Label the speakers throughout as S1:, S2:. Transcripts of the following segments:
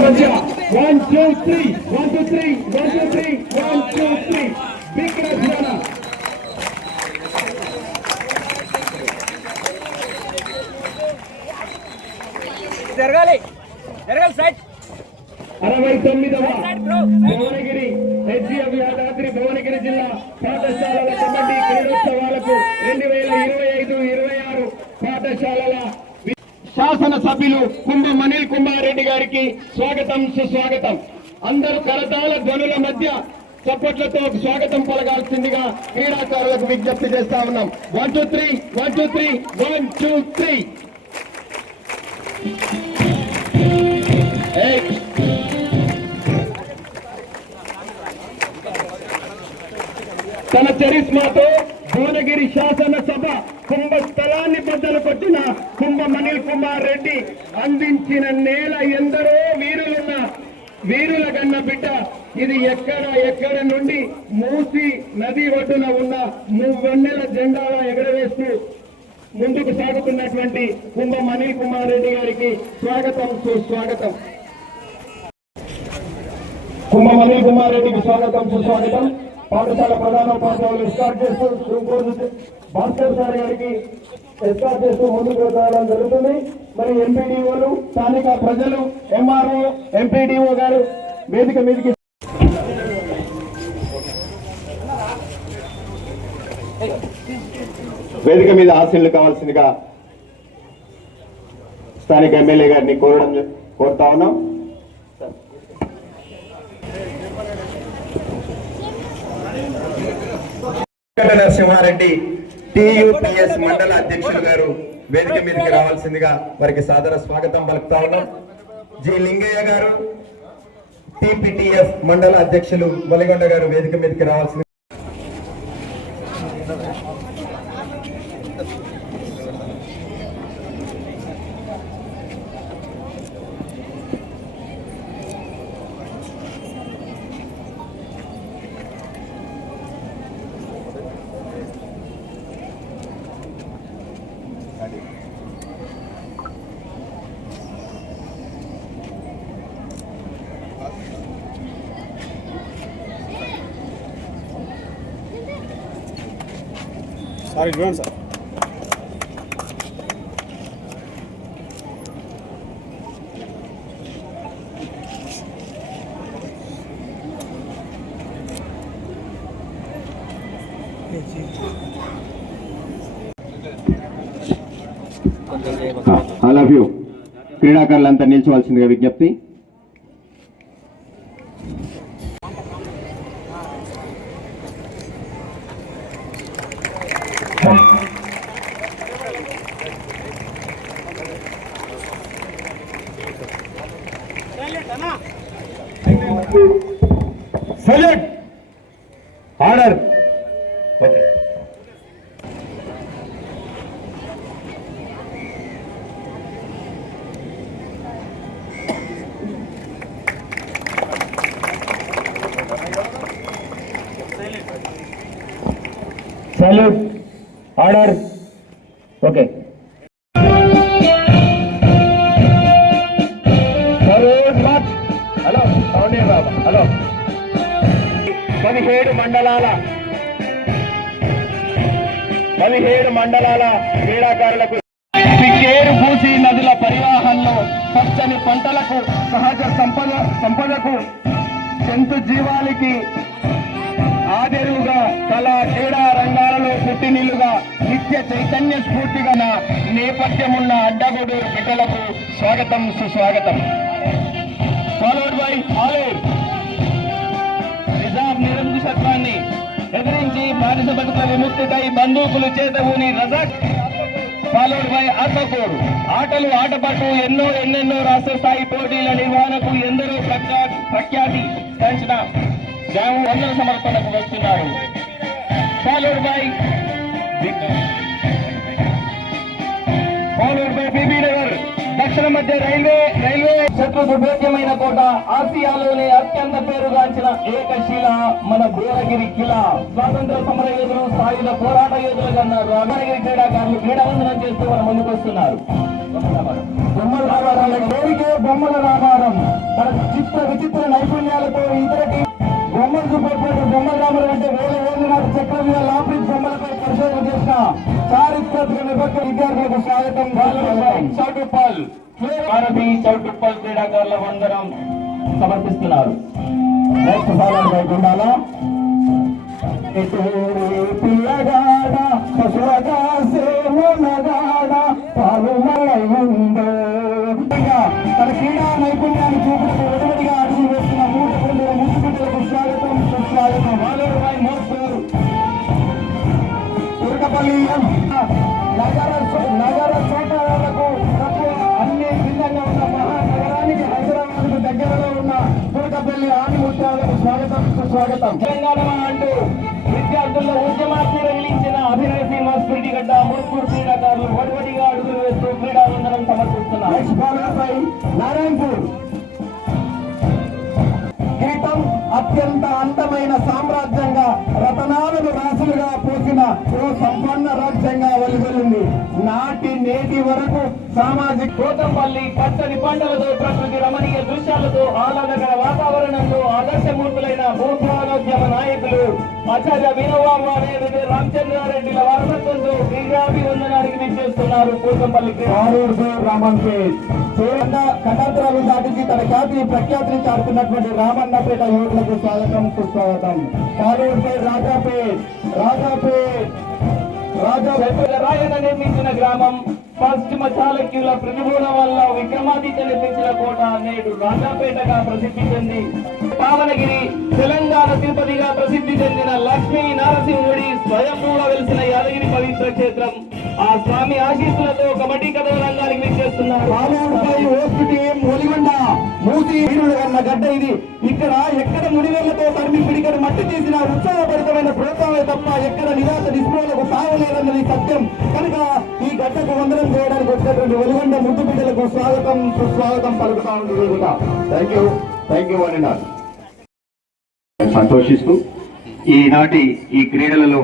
S1: Three big రచన
S2: జరగాలి. జరగాలి side
S1: అరవై తొమ్మిదవ భువనగిరి హెచ్డిఎఫ్ యాదాద్రి భువనగిరి జిల్లా పాఠశాలల కబడ్డీ క్రీడోత్సవాలకు రెండు వేల ఇరవై ఐదు ఇరవై ఆరు పాఠశాలల శాసన సభ్యులు కుంభ మనిల్ కుమారెడ్డి గారికి స్వాగతం సుస్వాగతం. అందరు కరతాల ధ్వనుల మధ్య చప్పట్లతో స్వాగతం పలకాల్సిందిగా క్రీడాకారులకు విజ్ఞప్తి చేస్తా ఉన్నాం. One two three one two three one two three తన చరిస్మాతో భువనగిరి శాసనసభ కుంభ స్థలాన్ని బద్దలు కొట్టిన కుంభ అనిల్ కుమార్ రెడ్డి అందించిన నేల ఎందరో వీరులున్న వీరుల కన్న బిడ్డ. ఇది ఎక్కడ ఎక్కడ నుండి మూసి నది ఒడ్డున ఉన్న మూవన్నెల జెండాల ఎగరవేస్తూ ముందుకు సాగుతున్నటువంటి కుంభ అనిల్ కుమార్ రెడ్డి గారికి స్వాగతం సుస్వాగతం. కుంభ అనిల్ కుమార్ రెడ్డికి స్వాగతం సుస్వాగతం. పాఠశాల ప్రధానోపాధ్యాయులు ఎస్కార్ట్ చేస్తూ శ్రీకోజు భాస్కర్ సార్ గారికి ఎస్కార్ట్ చేస్తూ ముందుకు రావడం జరుగుతుంది. మరి ఎంపీడీఓలు స్థానిక ప్రజలు ఎంఆర్ఓ ఎంపీడీఓ గారు వేదిక మీదకి వేదిక మీద ఆశీనులు కావాల్సిందిగా స్థానిక ఎమ్మెల్యే గారిని కోరడం కోరుతా ఉన్నాం. వెంకట నరసింహారెడ్డి టియుపిఎస్ మండల అధ్యక్షులు గారు వేదిక మీదకి రావాల్సిందిగా వారికి సాదర స్వాగతం పలుకుతా ఉన్నాం. జి. లింగయ్య గారు టిపిటిఎఫ్ మండల అధ్యక్షులు బలిగొండ గారు వేదిక మీదకి రావాల్సింది
S3: సార్ చూడండి సార్
S1: ఐ లవ్ యూ క్రీడాకారులంతా నిల్చోవాల్సిందిగా విజ్ఞప్తి. salute order okay salute order పదిహేడు మండలాల క్రీడాకారులకు సిక్కేరు పూసి నదుల పరివాహంలో పచ్చని పంటలకు సహజ సంపద సంపదకు జంతు జీవాలకి ఆదరువుగా కళా క్రీడా రంగాలలో పుట్టినిల్లుగా నిత్య చైతన్య స్ఫూర్తిగా నా నేపథ్యమున్న అడ్డగూడూరు బిడ్డలకు స్వాగతం సుస్వాగతం. Followed by Aler. నిజాం నిరంకుశత్వాన్ని బెదిరించి బానిస బతుకుల విముక్తికై బందూకులు చేతవుని రజాక్ ఫాలోడ్ బై ఆత్మకూరు ఆటలు ఆటపాటు ఎన్నో ఎన్నెన్నో రాష్ట్ర స్థాయి పోటీల నిర్వహణకు ఎందరో ప్రఖ్యాతి పెంచిన గ్రామ వందల సమర్పణకు వస్తున్నారు. Followed by followed by Bibi Nagar. దక్షిణ మధ్య రైల్వే రైల్వే శత్రు దుర్భేద్యమైన కోట ఆసియాలోనే అత్యంత పేరుగాంచిన ఏకశిల మన భువనగిరి కిలా. స్వాతంత్ర సమర యోధులు సాయుధ పోరాట యోధులు అన్నారు అమరగిరి క్రీడాకారులు క్రీడావందనం చేస్తూ మన ముందుకు వస్తున్నారు బొమ్మల రామారం కోరికే బొమ్మల రామారం తన విచిత్ర నైపుణ్యాలతో టీం బొమ్మలు చూపేటువంటి బొమ్మల రాములు అంటే వేల ఏళ్ళ చక్రం మీద లాప్రిక్ చేసిన చారిత్రక నిబద్ధ విద్యార్థులకు స్వాగతం. చౌటుప్పల్. భారతి చౌటుప్పల్ క్రీడాకారుల వందనం సమర్పిస్తున్నారు. నెక్స్ట్ ఫాలోడ్ బై గుండాలా ఎటు పిల్లగాడ? పశువగా తెలంగాణ అంటూ విద్యార్థుల్లో ఉద్యమాన్ని రగిలించిన అభినయ సింహ స్ఫూర్తి గడ్డ మురుకూరు క్రీడాకారులు వడివడిగా అడుగులు వేస్తూ క్రీడా వందనం సమర్పిస్తున్నారు నారాయణపూర్. అత్యంత అందమైన సామ్రాజ్యంగా రతనాలను రాసులుగా పోసిన ఓ సంపన్న రాజ్యంగా వెలుగొల్లింది నాటి నేటి వరకు సామాజిక కోతంపల్లి పచ్చని పంటలతో ప్రకృతి రమణీయ దృశ్యాలతో ఆహ్లాదకర ఆదర్శమూర్తులైన భూస్వారోద్యమ నాయకులు ఆచార్య వినోబాబు రామచంద్రారెడ్డిల వారసత్వంతో క్రీడాభివందనానికి విచ్చేస్తున్నారు కోతంపల్లి రామన్పేట్ కటాంతరాలు దాటించి తన ఖ్యాతిని ప్రఖ్యాతిని చాటుతున్నటువంటి రామన్నపేట యువకులకు స్వాగతం సుస్వాగతం. పాలూరుపేట్ రాజాపేట్ రాజాపేట్ రాజా రాయన నిర్మించిన గ్రామం పశ్చిమ చాళక్యుల ప్రతిభూల వల్ల విక్రమాదిత్య నిర్మించిన కోట నేడు రాజాపేటగా ప్రసిద్ధి చెంది పావనగిరి తెలంగాణ తిరుపతిగా ప్రసిద్ధి చెందిన లక్ష్మీ నరసింహుడి స్వయంభూగా వెలిసిన యాదగిరి పవిత్ర క్షేత్రం. ఆ స్వామి ఆశీస్సులతో కబడ్డీ కథల రంగానికి విచ్చేస్తున్నారు. గడ్డ ఇది. ఇక్కడ ఎక్కడ ముడివేళ్ళతో తరిమి పిడికడు మట్టి తీసిన ఉత్సాహభరితమైన ప్రోత్సాహమే తప్ప ఎక్కడ నిరాశ నిస్పృహలకు తావలేదన్నది సత్యం. కనుక ఈ గడ్డకు వందనం చేయడానికి వచ్చినటువంటి ఒలిగొండ ముద్దు బిడ్డలకు స్వాగతం సుస్వాగతం పలుకుతా ఉంది. థ్యాంక్ యూ థ్యాంక్ యూ అని
S4: సంతోషిస్తూ ఈనాటి ఈ క్రీడలలో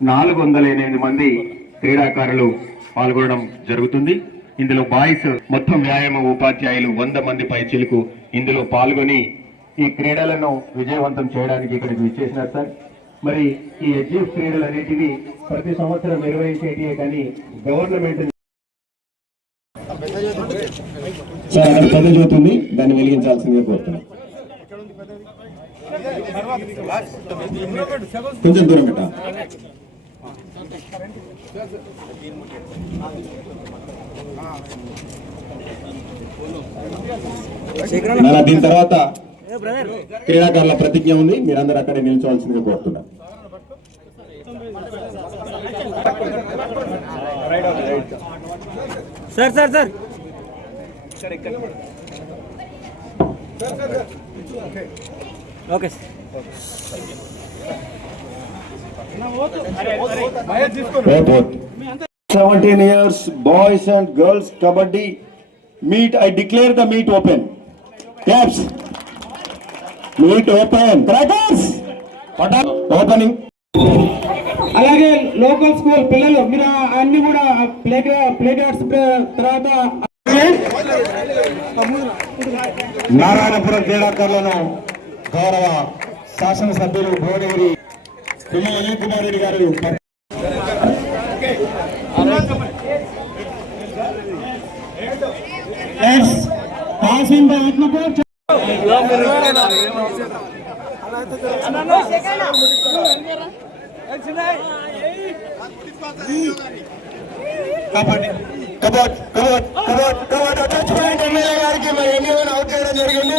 S4: నాలుగు వందల ఎనిమిది మంది క్రీడాకారులు పాల్గొనడం జరుగుతుంది. ఇందులో బాయ్స్ మొత్తం వ్యాయామ ఉపాధ్యాయులు వంద మంది పై ఇందులో పాల్గొని ఈ క్రీడలను విజయవంతం చేయడానికి ఇక్కడికి విచ్చేసినారు సార్. మరి ఈ హెచ్ఎఫ్ క్రీడలు అనేటివి ప్రతి సంవత్సరం నిర్వహించేటివే కానీ గవర్నమెంట్
S5: సార్ పెద్ద జ్యోతి దాన్ని వెలిగించాల్సిందిగా కోరుతున్నాను కొంచెం దూరం పెట్ట. మళ్ళా దీని తర్వాత క్రీడాకారుల ప్రతిజ్ఞ ఉంది. మీరందరూ అక్కడే నిల్చోవాల్సిందిగా కోరుతున్నాం.
S2: Sir sir sir. Okay
S5: seventeen years boys and girls kabaddi meet I declare the meet open caps meet open crackers opening
S1: అలాగే లోకల్ స్కూల్ పిల్లలు మీరు అన్ని కూడా ప్లే ప్లే గ్రౌండ్స్ తర్వాత
S5: నారాయణపురం క్రీడాకారులను గౌరవ శాసనసభ్యులు భువనగిరి పిల్లల అనిల్ కుమార్ రెడ్డి గారు పాసింగ్ ఆత్మకూర్ కబడ్డీ కబడ్ కబడ్ కబడ్ కబడ్ టచ్ పాయింట్ ఎమ్మెల్యే గారికి మరి ఎమ్మెల్యేని అవుట్ చేయడం జరిగింది